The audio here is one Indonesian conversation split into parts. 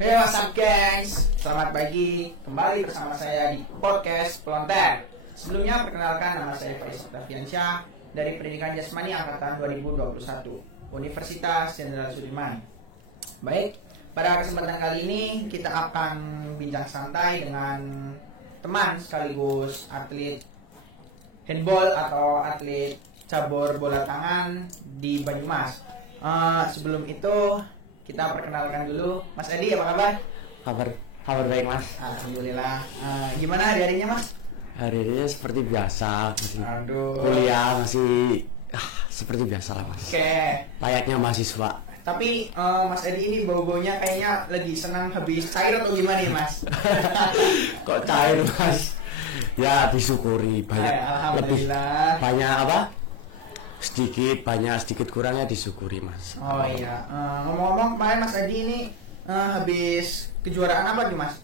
Hey, what's up guys? Selamat pagi, kembali bersama saya di podcast Pelontar. Sebelumnya perkenalkan, nama saya Faiz Octaviansyah dari Pendidikan Jasmani Angkatan 2021 Universitas Jenderal Sudirman. Baik, pada kesempatan kali ini kita akan bincang santai dengan teman sekaligus atlet handball atau atlet cabur bola tangan di Banyumas. Sebelum itu kita perkenalkan dulu Mas Edi, apa kabar? Kabar baik Mas. Alhamdulillah. Gimana hari-harinya Mas? Hari-harinya seperti biasa, masih Aduh. kuliah masih seperti biasa lah Mas. Oke. Layaknya mahasiswa. Tapi Mas Edi ini bau-baunya kayaknya lagi senang habis cair atau gimana nih Mas? Kok cair Mas? Ya disyukuri banyak. Alhamdulillah. Banyak apa? Sedikit kurangnya disyukuri Mas. Oh iya. Ngomong-ngomong kemarin Mas Edi ini habis kejuaraan apa nih Mas?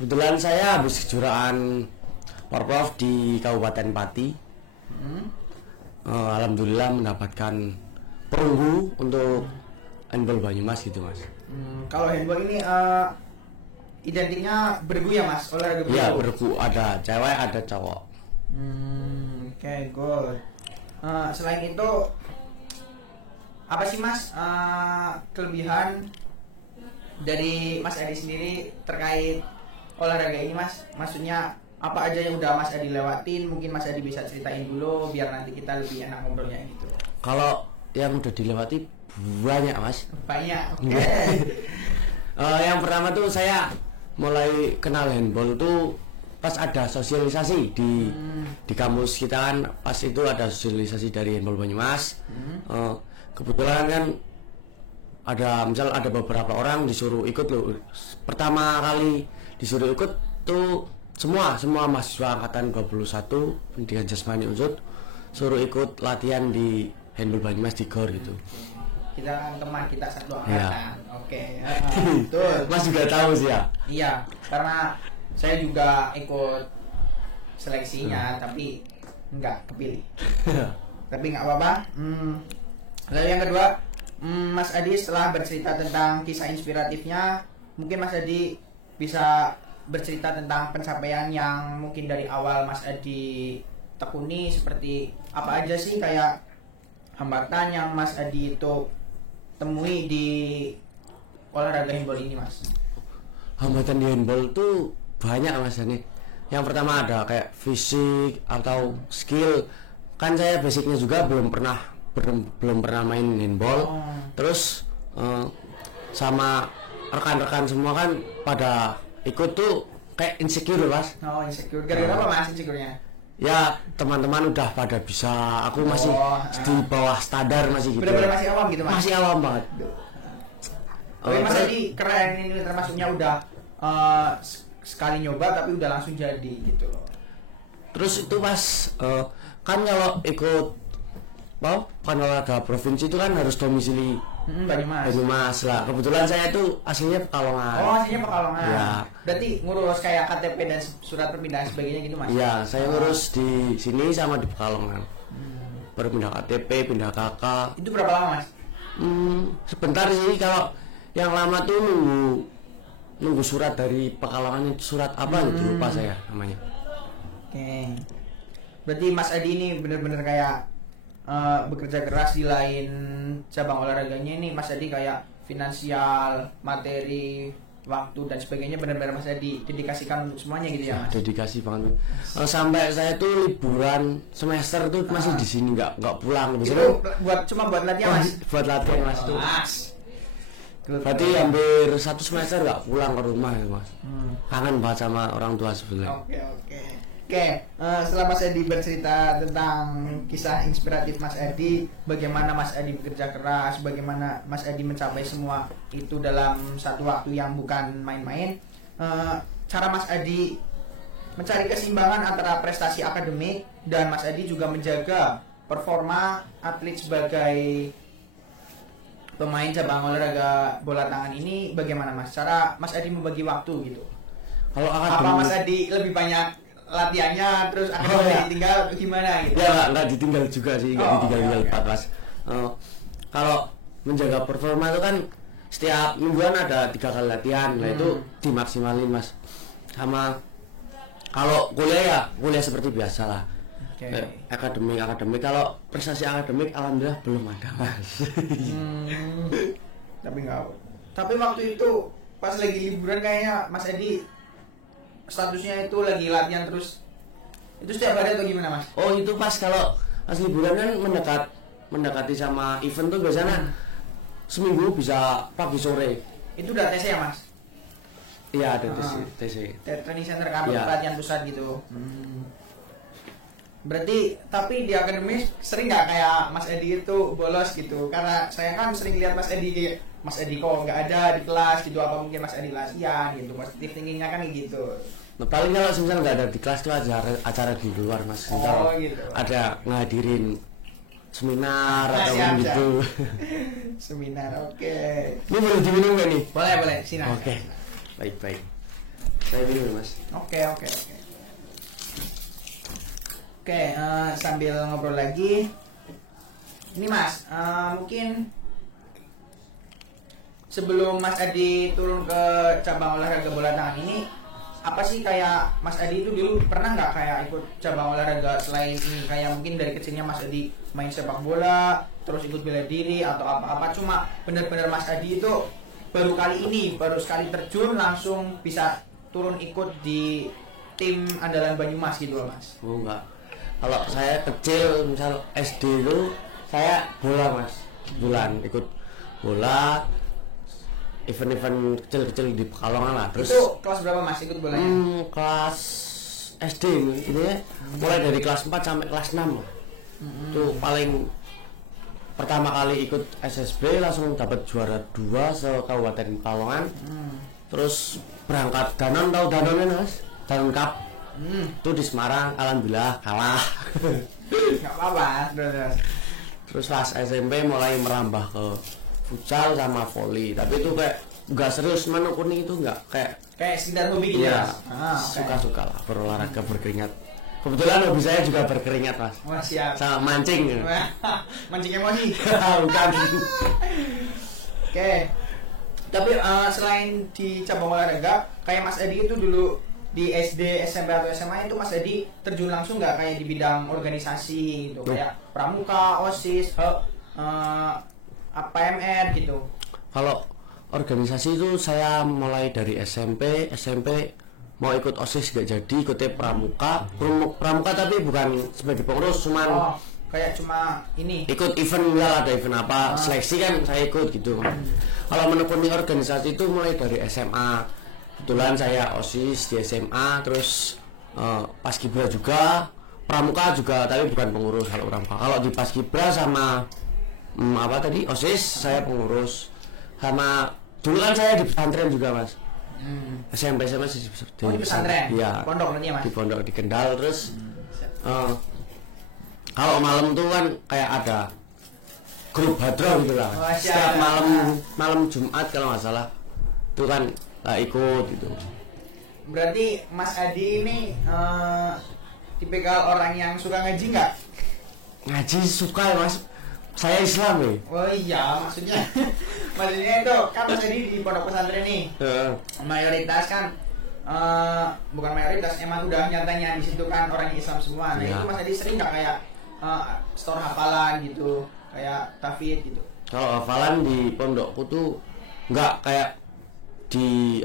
Kebetulan saya habis kejuaraan Porprov di Kabupaten Pati. Alhamdulillah mendapatkan perunggu untuk handball Banyumas gitu Mas. Kalau handball ini identiknya bergu ya Mas, olahraga bergu. Iya bergu, ada cewek ada cowok. Oke, good. Selain itu apa sih Mas kelebihan dari Mas Edi sendiri terkait olahraga ini Mas? Maksudnya apa aja yang udah Mas Edi lewatin? Mungkin Mas Edi bisa ceritain dulu biar nanti kita lebih enak ngobrolnya gitu. Kalau yang udah dilewati banyak Mas. Banyak. Oke. Yang pertama tuh saya mulai kenal handball tuh pas ada sosialisasi di kampus kita kan, pas itu ada sosialisasi dari handball Banyumas. Kebetulan kan ada beberapa orang disuruh ikut loh. Pertama kali disuruh ikut tuh semua mahasiswa angkatan 21 Pendidikan Jasmani Unsud suruh ikut latihan di handball Banyumas di GOR gitu. Kita kan teman, kita satu Iya. angkatan. Oke. Betul. Mas juga tahu sih ya. Iya, karena saya juga ikut seleksinya tapi nggak kepilih. Tapi nggak apa-apa. Lalu yang kedua, Mas Adi setelah bercerita tentang kisah inspiratifnya, mungkin Mas Adi bisa bercerita tentang pencapaian yang mungkin dari awal Mas Adi tekuni, seperti apa aja sih kayak hambatan yang Mas Adi itu temui di olahraga handball ini Mas? Hambatan di handball tuh banyak Mas ini. Yang pertama ada kayak fisik atau skill. Kan saya basicnya juga belum pernah main handball. Terus sama rekan-rekan semua kan pada ikut tuh kayak insecure Mas. Oh, insecure. Gara-gara apa Mas insecure-nya? Ya teman-teman udah pada bisa, aku masih di bawah standar masih gitu. Bener-bener masih awam gitu Mas? Masih awam banget. Tapi Mas Adi keren ini, termasuknya udah sekali nyoba tapi udah langsung jadi gitu loh. Terus itu pas kan kalau ikut kan olahraga provinsi itu kan harus domisili Banyumas lah. Kebetulan saya itu aslinya Pekalongan. Oh, aslinya Pekalongan. Ya. Berarti ngurus kayak KTP dan surat perpindahan sebagainya gitu Mas? Iya, saya ngurus di sini sama di Pekalongan. Berpindah KTP, pindah KK. Itu berapa lama Mas? Sebentar sih, kalau yang lama tuh nunggu surat dari Pekalongan, itu surat apa gitu lupa saya namanya. Oke. Berarti Mas Adi ini bener-bener kayak bekerja keras di lain cabang olahraganya ini. Mas Adi kayak finansial, materi, waktu dan sebagainya benar-benar Mas Adi dedikasikan untuk semuanya gitu ya Mas? Dedikasi banget. Sampai saya tuh liburan semester tuh masih di sini nggak pulang. Itu cuma buat latihan Mas? Buat latihan Mas tuh. Mas. Berarti hampir 1 semester nggak pulang ke rumah ya Mas. Kangen banget sama orang tua sebenarnya. Oke, setelah Mas Edi bercerita tentang kisah inspiratif Mas Edi, bagaimana Mas Edi bekerja keras, bagaimana Mas Edi mencapai semua itu dalam satu waktu yang bukan main-main, cara Mas Edi mencari keseimbangan antara prestasi akademik dan Mas Edi juga menjaga performa atlet sebagai pemain cabang olahraga bola tangan ini, bagaimana Mas? Cara Mas Edi membagi waktu gitu? Kalau apa Mas Edi lebih banyak latihannya terus akhirnya ditinggal gimana gitu? Ya nggak ditinggal juga sih, nggak ditinggal Mas. Kalau menjaga performa itu kan setiap mingguan ada 3 kali latihan. Nah itu dimaksimalin mas. Sama kalau kuliah ya kuliah seperti biasa lah. Akademik kalau prestasi akademik alhamdulillah belum ada mas. Tapi waktu itu pas lagi liburan kayaknya Mas Edi statusnya itu lagi latihan terus. Itu setiap hari atau gimana mas? Oh itu pas kalau pas liburan kan mendekati sama event tuh biasanya seminggu bisa pagi sore. Itu udah TC ya mas? Iya ada TC. Training center kan, pelatihan pusat gitu. Berarti tapi di akademis sering nggak kayak Mas Edi itu bolos gitu? Karena saya kan sering lihat Mas Edi kok nggak ada di kelas gitu, apa mungkin Mas Edi latihan gitu, positif thinkingnya kan gitu. Nah, paling kalau misalnya nggak ada di kelas itu acara di luar mas. Gitu. Ada ngadirin seminar atau gitu. Seminar, oke. Ini boleh diminum nggak nih? Boleh, sini. Oke. Baik. Saya minum mas. Oke. Sambil ngobrol lagi, ini mas, mungkin sebelum Mas Adi turun ke cabang olahraga bola tangan ini, apa sih kayak Mas Adi itu dulu pernah nggak kayak ikut cabang olahraga selain ini? Kayak mungkin dari kecilnya Mas Adi main sepak bola, terus ikut bela diri atau apa-apa, cuma benar-benar Mas Adi itu baru sekali terjun langsung bisa turun ikut di tim andalan Banyumas gitu loh mas. Oh enggak. Kalau saya kecil misal SD itu saya bola mas, ikut bola event-event kecil-kecil di Pekalongan lah. Terus itu kelas berapa mas ikut bolanya? Kelas SD ini ya, mulai dari kelas 4 sampai kelas 6 loh. Itu paling pertama kali ikut SSB langsung dapat juara 2 se-Kabupaten Pekalongan. Terus berangkat Danon, tahu Danonnya mas? Danon Cup. Itu di Semarang, alhamdulillah kalah. Nggak apa-apa. Terus pas SMP mulai merambah ke futsal sama volley, tapi itu kayak nggak serius, menekuni itu nggak kayak sekedar hobi gitu ya, okay. suka lah berolahraga berkeringat. Kebetulan hobi saya juga berkeringat mas. Siap. Sama mancing. Mancing emosi. Bukan. Oke. Tapi selain di cabang olahraga, kayak Mas Edi itu dulu di SD, SMP atau SMA itu Mas Edi terjun langsung nggak kayak di bidang organisasi gitu, kayak pramuka, OSIS, PMR gitu? Kalau organisasi itu saya mulai dari SMP mau ikut OSIS gak jadi, ikutnya pramuka tapi bukan sebagai pengurus, cuman kayak cuma ini ikut event, ya ada event apa seleksi kan saya ikut gitu. Kalau menekuni organisasi itu mulai dari SMA, kebetulan saya OSIS di SMA, terus Paskibra juga, pramuka juga tapi bukan pengurus kalau pramuka. Kalau di Paskibra sama OSIS saya pengurus, sama dulu kan saya di pesantren juga mas. SMP SMA di pesantren? Iya, pondok nanti ya mas? Di pondok di Kendal. Terus kalau malam tuh kan kayak ada grup hadroh gitu lah. Setiap malam Jumat kalau nggak salah itu kan ikut gitu. Berarti Mas Adi ini tipikal orang yang suka ngaji nggak? Ngaji suka ya mas. Saya Islam nih. Oh iya, maksudnya itu kan Mas Adi di pondok pesantren nih. Mayoritas kan bukan mayoritas, emang udah nyatanya di situ kan orang Islam semua. Nah itu Mas Adi sering nggak kayak store hafalan gitu, kayak tahfidz gitu? Kalau hafalan di pondokku tuh nggak kayak di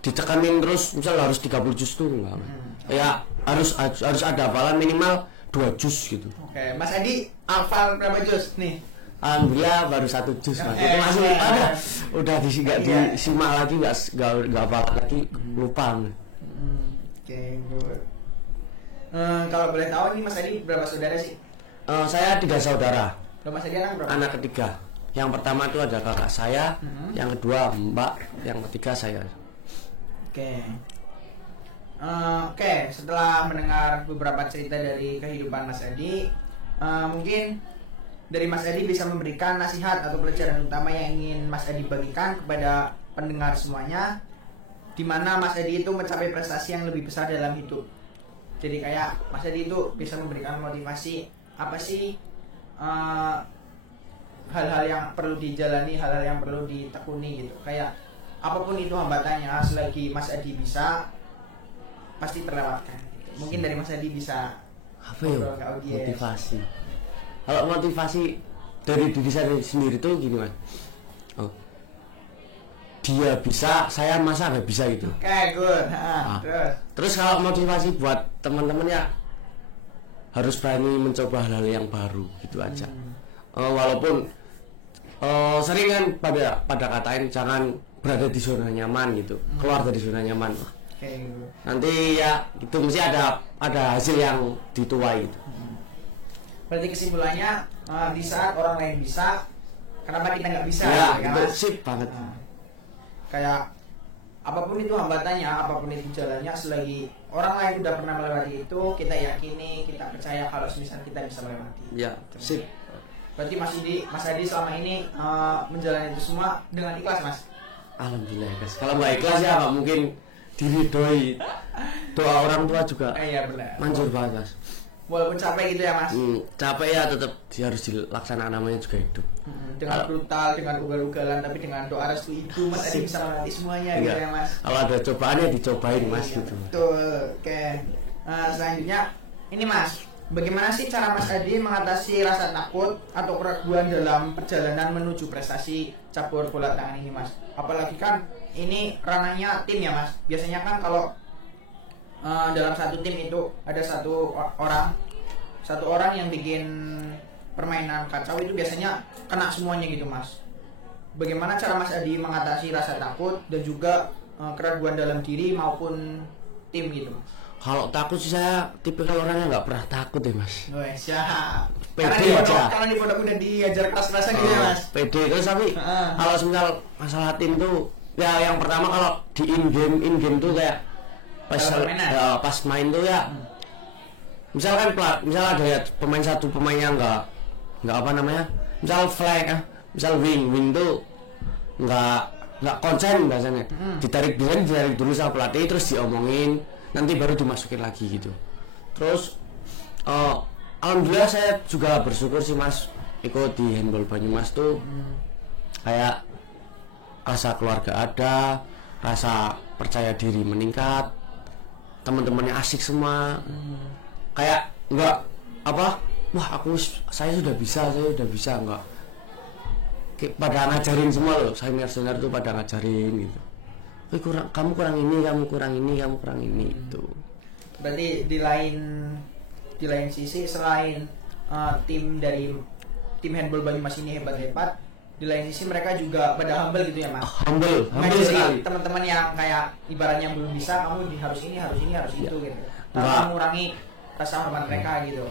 ditekanin terus misal harus 30 juz tuh enggak. Ya harus ada hafalan minimal 2 juz gitu. Oke, Mas Adi hafal berapa juz nih? Alhamdulillah baru 1 juz mas. Itu masih udah nggak disimak lagi, nggak hafal lagi, lupa. Oke, good. Kalau boleh tahu ini Mas Adi berapa saudara sih? Saya 3 saudara. Mas Adi anak berapa? Anak ketiga. Yang pertama itu ada kakak saya, yang kedua mbak, yang ketiga saya. Oke, setelah mendengar beberapa cerita dari kehidupan Mas Adi, mungkin dari Mas Adi bisa memberikan nasihat atau pelajaran utama yang ingin Mas Adi bagikan kepada pendengar semuanya, di mana Mas Adi itu mencapai prestasi yang lebih besar dalam hidup. Jadi kayak Mas Adi itu bisa memberikan motivasi apa sih hal-hal yang perlu dijalani, hal-hal yang perlu ditekuni gitu. Kayak apapun itu hambatannya, selagi Mas Adi bisa, pasti terlewatkan. Mungkin dari Mas Adi bisa apa ya motivasi. Kalau motivasi dari diri saya sendiri tuh gini Mas, dia bisa, saya masa nggak bisa gitu. Good. Terus kalau motivasi buat teman-teman ya harus berani mencoba hal-hal yang baru gitu aja. Walaupun sering kan pada katain jangan berada di zona nyaman gitu, keluar dari zona nyaman. Nanti ya itu mesti ada hasil yang dituai gitu. Berarti kesimpulannya di saat orang lain bisa, kenapa kita nggak bisa? Ya, gitu, itu sip banget. Kayak apapun itu hambatannya, apapun itu jalannya, selagi orang lain udah pernah melewati itu, kita yakini, kita percaya kalau semisal kita bisa melewati. Ya, sip. Berarti Mas Adi selama ini menjalani itu semua dengan ikhlas, Mas? Alhamdulillah guys. Kalau nggak ikhlas ya nggak mungkin diridhoi. Doa orang tua juga benar. manjur banget Mas. Walaupun capek gitu ya Mas? Capek ya tetap harus dilaksanakan, namanya juga hidup. Dengan brutal, dengan ugal-ugalan, tapi dengan doa restu itu Mas Adi bisa melewati semuanya gitu ya Mas? Kalau ada cobaan ya dicobain Mas gitu. Betul, oke. Selanjutnya ini Mas, bagaimana sih cara Mas Adi mengatasi rasa takut atau keraguan dalam perjalanan menuju prestasi cabur bola tangan ini Mas? Apalagi kan ini ranahnya tim ya Mas. Biasanya kan kalau dalam satu tim itu ada satu orang yang bikin permainan kacau, itu biasanya kena semuanya gitu Mas. Bagaimana cara Mas Adi mengatasi rasa takut dan juga keraguan dalam diri maupun tim gitu Mas? Kalau takut sih saya tipikal orangnya nggak pernah takut ya Mas. Siap. Pede aja. Karena di pondok udah diajar keras-kerasan gitu ya Mas. Pede terus tapi kalau misal masalah tim tuh ya yang pertama kalau di in game tuh kayak pas main tuh ya misalkan misal ada ya pemain yang nggak apa namanya, misal flag misal wing tuh nggak konsen biasanya, ditarik dulu sama pelatih terus diomongin nanti baru dimasukin lagi gitu. Terus alhamdulillah saya juga bersyukur sih Mas ikut di Handball Banyumas tuh kayak rasa keluarga ada, rasa percaya diri meningkat, teman-temannya asik semua. Kayak enggak wah saya sudah bisa enggak. Pada ngajarin semua loh, senior tuh pada ngajarin gitu. Kamu kurang ini itu. Berarti di lain sisi selain tim Handball Banyumas ini hebat-hebat, di lain sisi mereka juga pada humble gitu ya Mas. Humble sekali. Teman-teman yang kayak ibaratnya belum bisa, kamu harus ini itu gitu. Tanpa mengurangi rasa hormat mereka gitu.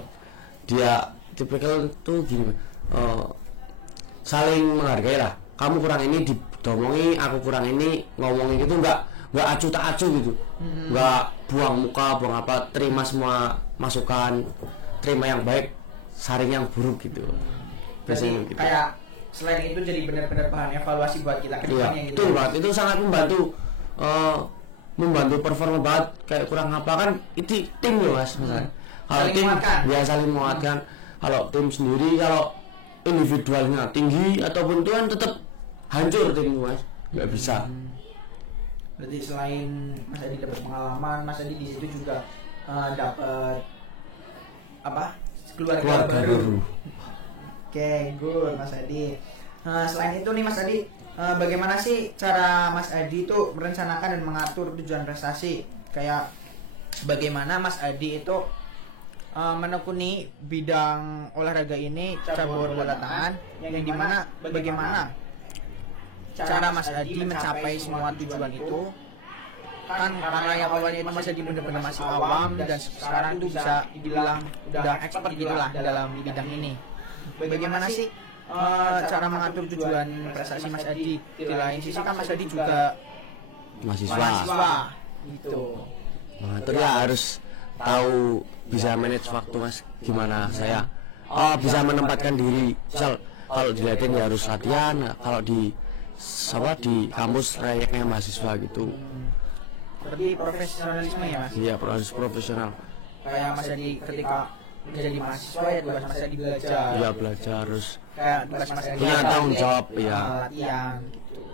Dia tipikal tuh gini, saling menghargai lah. Kamu kurang ini didomongi, aku kurang ini ngomongin gitu, nggak acuh tak acuh gitu, nggak buang muka, buang apa, terima semua masukan, terima yang baik, saring yang buruk gitu. Biasanya gitu. Kayak selain itu jadi benar-benar bahan evaluasi buat kita ke depannya gitu. Betul banget, itu sangat membantu performa banget. Kayak kurang apa kan itu tim loh Mas. Kalau tim ya saling menguatkan. Kalau tim sendiri, kalau individualnya tinggi ataupun tuan tetap hancur tim Mas, nggak bisa. Berarti selain Mas Adi dapat pengalaman, Mas Adi di situ juga dapat keluarga baru. Oke, good Mas Adi. Selain itu nih Mas Adi, bagaimana sih cara Mas Adi itu merencanakan dan mengatur tujuan prestasi? Kayak bagaimana Mas Adi itu menekuni bidang olahraga ini, cabur bola tangan, yang dimana bagaimana cara Mas Adi mencapai semua tujuan itu? Kan karena yang awalnya itu Mas Adi benar-benar masih awam dan sekarang itu bisa dibilang udah expert gitulah dalam bidang ini. Bagaimana sih cara mengatur tujuan prestasi Mas Adi? Di lain sisi kan Mas Adi juga mahasiswa gitu. Mengatur ya harus tahu bisa manage waktu Mas. Gimana saya bisa menempatkan diri. Misal kalau dilihatin ya harus latihan, kalau di kampus layaknya mahasiswa gitu. Berarti profesionalisme ya Mas? Iya, proses profesional. Kayak Mas Adi ketika menjadi mahasiswa ya tugas Mas Adi belajar. Ya belajar harus Kayak tugas Mas Adi punya tanggung jawab ya. latihan.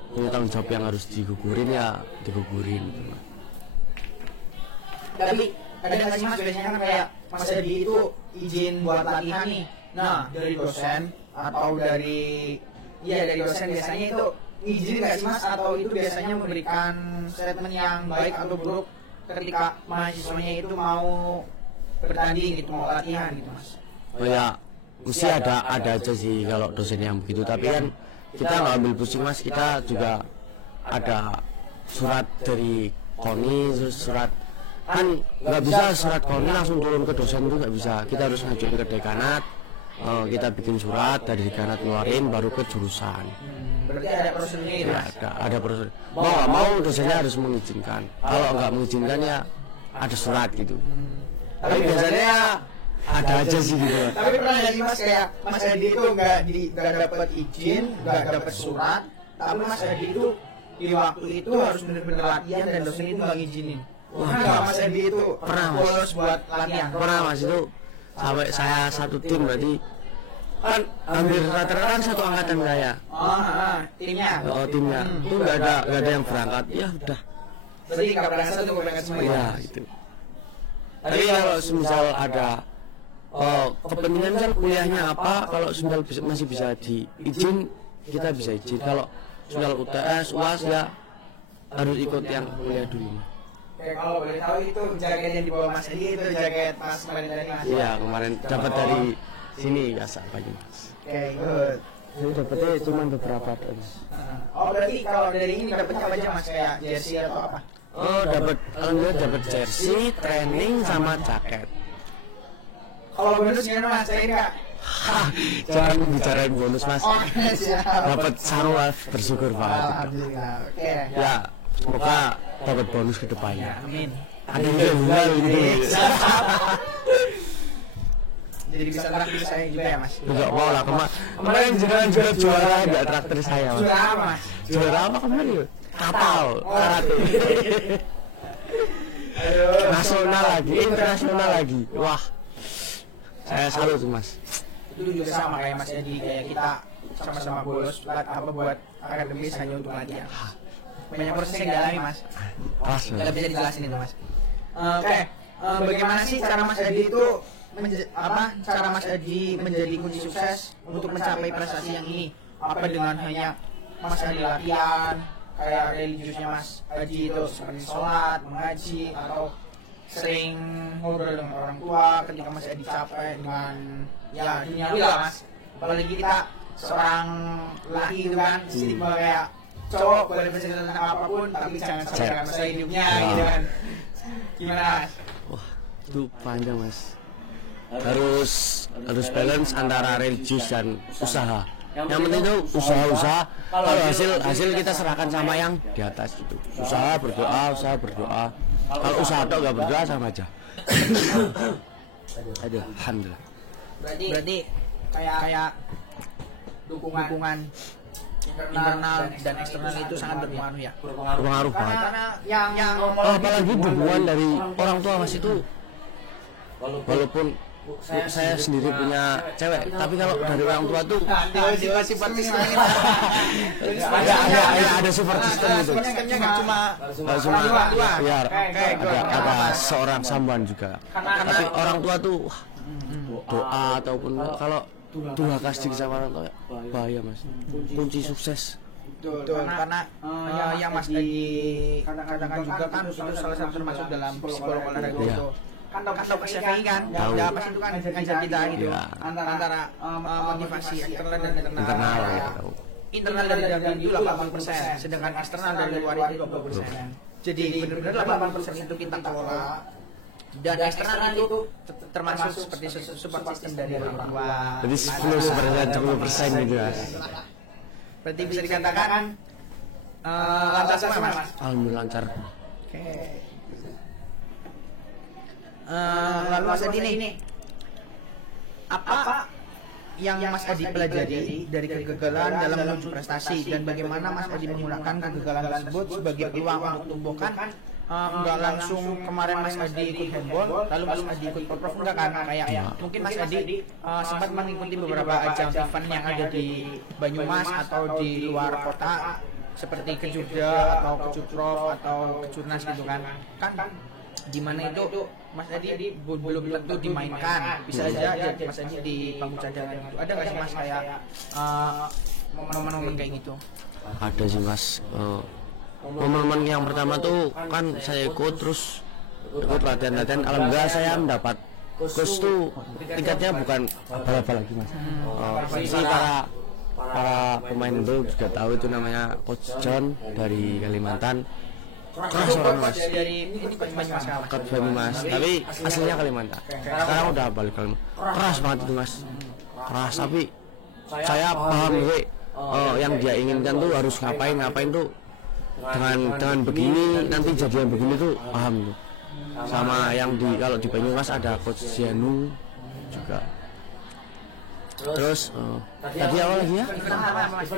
Punya tanggung jawab yang harus digugurin ya digugurin gitu. Tapi ada nggak sih Mas biasanya kan kayak Mas Adi itu izin buat latihan nih. Nah dari dosen atau dari dosen biasanya itu izin nggak sih Mas, atau itu biasanya memberikan statement yang baik atau buruk ketika mahasiswanya itu mau bertanding gitu, mau latihan gitu Mas? Oh ya, mesti ada aja sih kalau dosen yang begitu. Tapi kan kita nggak ambil pusing Mas, kita juga ada surat dari KONI, terus surat kan nggak bisa surat KONI langsung turun ke dosen itu nggak bisa. Kita harus ngajuin ke dekanat, kita bikin surat dari dekanat keluarin baru ke jurusan. Berarti ada prosedurnya itu Ya, Mas? ada prosedur. Mau nggak mau dosennya harus mengizinkan. Kalau nggak mengizinkan ya ada surat gitu. Tapi biasanya ada aja sih gitu. Tapi pernah nggak sih Mas kayak Mas Adi itu nggak dapat izin, nggak dapat surat, tapi Mas Adi itu di waktu itu harus benar-benar latihan dan dosen itu nggak ngizinin? Pernah nggak Mas Adi itu Pernah, Mas. bolos buat latihan? Pernah Mas, itu sampai saya satu tim berarti kan hampir rata-rata kan satu angkatan saya. Timnya. Oh timnya itu nggak ada yang berangkat ya udah. Berarti nggak berasa tuh berangkat semua Ya itu. Tapi kalau misal ada kepentingan kan kuliahnya apa, kalau misal masih bisa diizin kita bisa izin. Kalau misal UTS, UAS ya harus ikut yang kuliah dulu. Oke, kalau boleh tahu itu jaket yang dibawa Mas Adi itu jaket Mas kemarin dari Mas? Iya kemarin dapat dari sini biasa pagi Mas. Oke, good. Saya dapatnya cuma beberapa doang. Oh berarti kalau dari ini dapetnya apa aja Mas, kayak jersey atau apa? Oh dapat alhamdulillah dapat jersey, training sama jaket. Kalau bonus gimana Mas? Saya enggak. Jangan bicarain bonus Mas. Oh, siap. Dapat sarung Mas, bersyukur banget. Alhamdulillah. Oke. Ya semoga dapat bonus ke depannya. Amin. Ada yang bilang gitu. Jadi bisa traktir saya juga ya Mas? Enggak mau lah kemarin juga juara enggak traktir saya Mas. Juara apa Mas? Juara apa kemarin? Kapal karate. Nasional lagi, internasional lagi. Wah. Saya salut tuh Mas. Itu juga sama kayak Mas Edi, kayak kita sama-sama bolos buat akademis hanya untuk latihan. Banyak proses yang dialami Mas. Pas. Nggak bisa dijelasin itu Mas. Oke, bagaimana sih cara Mas Edi itu cara Mas Edi menjadi kunci sukses untuk mencapai prestasi yang ini? Apa dengan hanya Mas Edi latihan kayak religiusnya Mas Edi itu seperti sholat, mengaji, atau sering ngobrol dengan orang tua ketika Mas Edi capek dengan ya duniawi lah Mas? Apalagi kita seorang laki gitu kan, stigma kayak cowok boleh bercerita tentang apapun tapi jangan sampai dengan masa hidupnya gitu kan. Gimana Mas? Wah, itu panjang Mas. Harus balance antara religius dan usaha. Yang penting itu usaha. Kalau hasil kita serahkan sama yang di atas itu. Usaha berdoa. Kalau usaha atau nggak berdoa sama aja. Aduh, alhamdulillah. Berarti kayak dukungan internal dan eksternal itu sangat berpengaruh ya. Berpengaruh banget. Karena yang Apalagi dukungan dari orang tua Mas itu, walaupun saya sendiri punya cewek, tapi kalau dari orang tua tuh sifat ada support system itu. sistemnya nggak cuma Ya, ada seorang sambuan juga. Tapi orang tua tuh doa ataupun kalau Tuhan kasih sama orang tua bahaya Mas. Kunci sukses. karena yang Mas Edi katakan juga kan itu salah satu termasuk dalam psikolog olahraga itu. Kan tahu KPI kan, ya pas itu kan ngajar kita gitu antara motivasi eksternal dan internal. Internal dari dalam itu 80%, sedangkan eksternal dari luar itu 20%. Jadi benar-benar 80% itu kita kelola, dan eksternal itu termasuk seperti support system dari orang tua. Jadi 10% gitu Mas. Berarti bisa dikatakan lancar semua Mas. Alhamdulillah lancar. Oke. Lalu Mas Edi ini apa yang Mas Edi pelajari dari kegagalan dalam menuju prestasi, dan bagaimana Mas Edi menggunakan kegagalan tersebut sebagai peluang untuk tumbuhkan nggak langsung kemarin Mas Adi ikut handball lalu Mas Adi ikut porprov, enggak kan? Kayak mungkin Mas Adi sempat mengikuti beberapa ajang event yang ada di Banyumas atau di luar kota seperti ke Jogja atau ke Cuprov atau ke Jurnas gitu kan di mana itu Mas Adi belum tentu dimainkan, bisa aja Mas Adi di panggung cadangan gitu. Ada nggak sih Mas kayak momen-momen kayak gitu? Ada sih Mas. Momen-momen yang pertama tuh kan saya ikut terus ikut latihan-latihan, alhamdulillah saya mendapat coach tuh tingkatnya bukan abal-abal lagi Mas. Sih para pemain itu juga tahu itu namanya Coach John dari Kalimantan. Keras orang Mas. Dari ini Banyumas kan? Coach Banyumas, tapi aslinya Kalimantan. Sekarang udah balik Kalimantan. Keras banget itu Mas. Keras, tapi saya paham gue yang dia inginkan tuh harus ngapain tuh dengan begini nanti jadian begini tuh paham tuh. Sama yang kalau di Banyumas ada Coach Zianu juga. Terus tadi awal lagi ya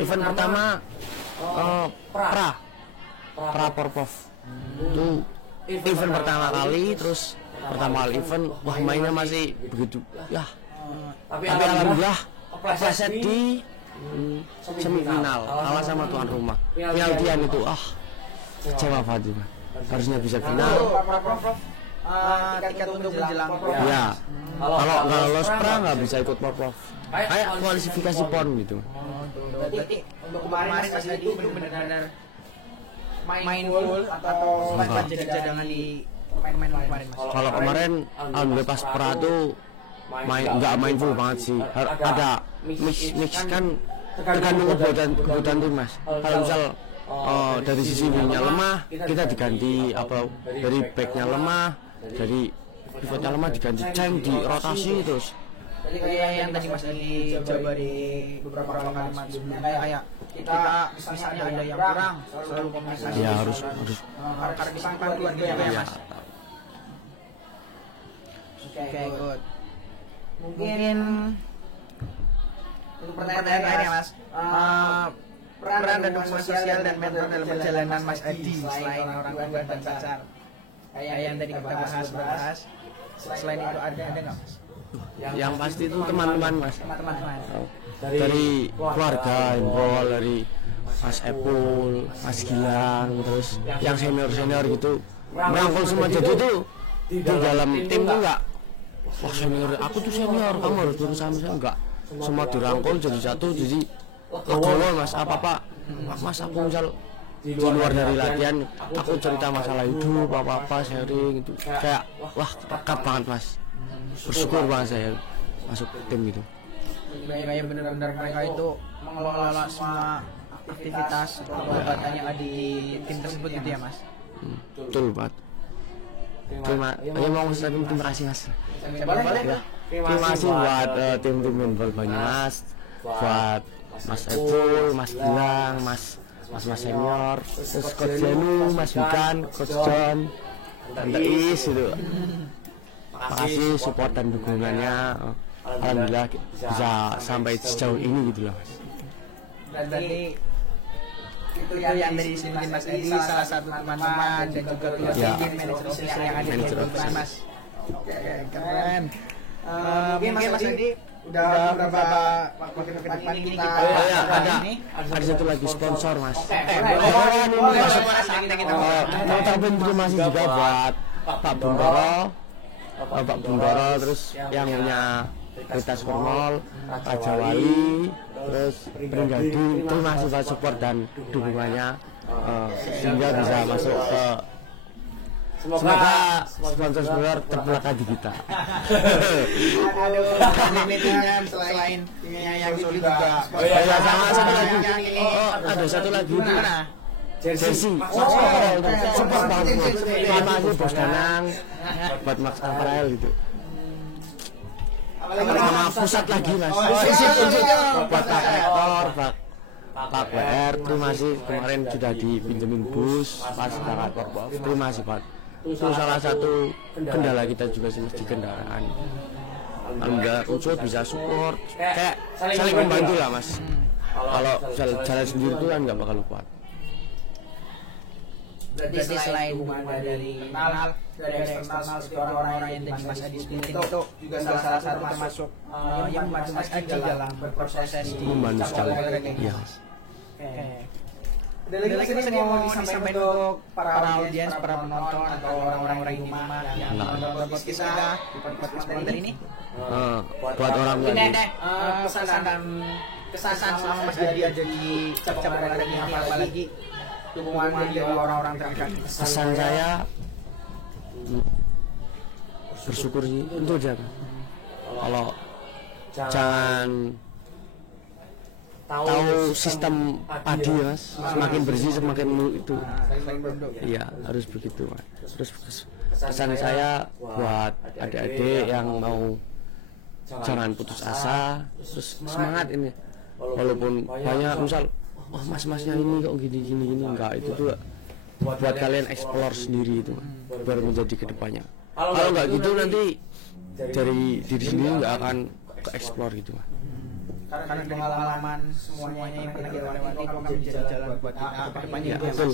event pertama pra porprov itu event pertama kali, terus pertama kali event wah mainnya masih begitu ya, tapi alhamdulillah pleset di semifinal kalah sama tuan rumah penaltian itu kecewa banget harusnya bisa final. Tiket untuk menjelang ya kalau nggak lolos pra nggak bisa ikut porprov kayak kualifikasi pon gitu. Berarti untuk kemarin Mas Adi benar-benar main full atau jadi cadangan di pemain kemarin Mas? Kalau kemarin alhamdulillah pas pra tuh nggak main full banget sih, ada mix kan tergantung kebutuhan tim Mas. Kalau misal dari sisi wingnya lemah kita diganti, apa dari backnya lemah, dari pivotnya lemah diganti ceng, di rotasi terus. Jadi kayak yang tadi Mas Adi coba di beberapa kalimat sebelumnya kayak kita misalnya ada yang kurang selalu komunikasi ya harus karena bisa bantuan gitu ya Mas. Oke, good. Mungkin untuk pertanyaan lainnya Mas, peran dan dukungan sosial dan mentor dalam perjalanan Mas Adi selain orang tua dan pacar kayak yang tadi kita bahas, selain itu ada nggak Mas? Yang pasti itu teman-teman Mas, Teman-teman dari keluarga handball, dari Mas Epul, Mas Gilang, terus yang senior gitu merangkul semua. Jadi tuh di dalam tim tuh nggak wah senior aku tuh senior kamu harus turun sama saya, enggak, semua dirangkul jadi satu. Jadi legowo Mas, apa Mas aku misal di luar dari latihan aku cerita masalah hidup apa sharing itu kayak wah dekat banget Mas, bersyukur banget saya masuk tim gitu. Kayak benar-benar mereka itu mengelola semua aktivitas kegiatan yang ada di tim tersebut gitu ya Mas? Betul banget. Terima kasih Mas. Ya, terima kasih buat tim-tim handball Banyumas, buat Mas Epul, Mas Gilang, Mas senior, terus Coach Janu, Mas Bukan, Coach John, Tante Is itu. Makasih support dan dukungannya. Alhamdulillah bisa sampai sejauh ini gitu loh. Dan tadi itu yang dari mungkin Mas Edi salah satu teman-teman dan juga tim manajer official yang ada di Mas. Oke, keren. Mungkin Mas Edi udah beberapa waktu ke depan ini kita ada satu lagi sponsor Mas. Mau ucapin terima kasih juga buat Pak Bundoro, terus yang punya Rita Skormol, Raja Wali, terus Pringgadi. Terima kasih buat support dan dukungannya sehingga bisa masuk ke, semoga sponsor terbelakang di kita. Aduh, selain yang itu juga. Sama satu lagi. Ada satu lagi itu. Jersey. Support banget. Terima kasih Bos Danang buat Max Aparel gitu. Sama pusat lagi Mas. Buat Pak Rektor, Pak PR, terima kasih kemarin sudah dipinjemin bus pas berangkat Porprov. Terima kasih Pak. Itu salah satu kendala kita juga sih Mas di kendaraan. Alhamdulillah Unsur bisa support, kayak saling membantu lah Mas. Kalau jalan sendiri itu kan nggak bakal kuat. Berarti selain hubungan dari internal, dari eksternal seperti orang-orang yang tadi Mas Adi sebutin itu juga salah satu termasuk yang membantu Mas Adi dalam berproses di membantu sekali. Iya. Ada lagi tadi mau disampaikan untuk para audiens, para penonton atau orang-orang di rumah yang menonton podcast kita di podcast konten ini? Buat orang ini pesan dan kesan selama Mas Adi ada di cabang olahraga ini, apalagi dukungan dari orang-orang terdekat. Pesan saya bersyukur sih itu aja. Kalau jangan tahu sistem padi ya Mas, semakin bersih semakin itu. Iya harus begitu Mas. Terus pesan saya buat adik-adik yang mau jangan putus asa, terus semangat ini. Walaupun banyak misal, oh mas-masnya ini kok gini enggak, itu tuh buat kalian explore sendiri itu biar menjadi kedepannya. Kalau nggak gitu nanti dari diri sendiri nggak akan ke explore gitu Mas. Karena dari pengalaman semuanya yang pernah kita lewati akan menjadi jalan buat kita ke depannya. Ya, betul.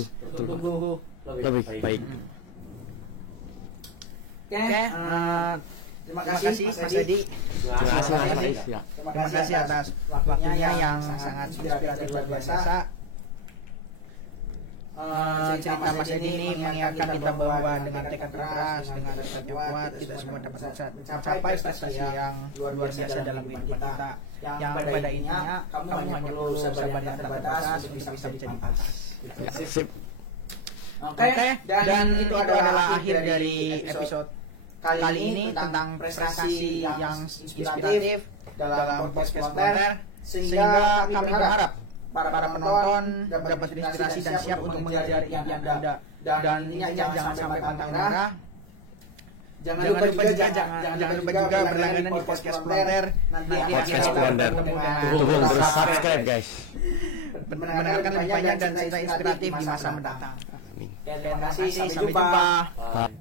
Lebih baik. Oke, terima kasih Mas Adi. Terima kasih atas waktunya yang sangat inspiratif luar biasa. Cerita Mas Adi ini mengingatkan kita bahwa dengan tekad keras, dengan tekad yang kuat, kita semua dapat mencapai prestasi yang luar biasa dalam kehidupan kita. Yang pada intinya, kamu hanya perlu sabar yang terbatas untuk bisa menjadi pantas. Sip. Oke, dan itu adalah akhir dari episode kali ini tentang prestasi yang inspiratif dalam podcast Plonter, sehingga kami berharap para penonton dapat terinspirasi dan siap untuk mengejar impian Anda. Dan ingat jangan sampai pantang menyerah. Jangan lupa juga berlangganan di podcast Plonter. Nanti Podcast Plonter. Terus subscribe guys. Mendengarkan lebih banyak dan cerita inspiratif di masa mendatang. Terima kasih, sampai jumpa.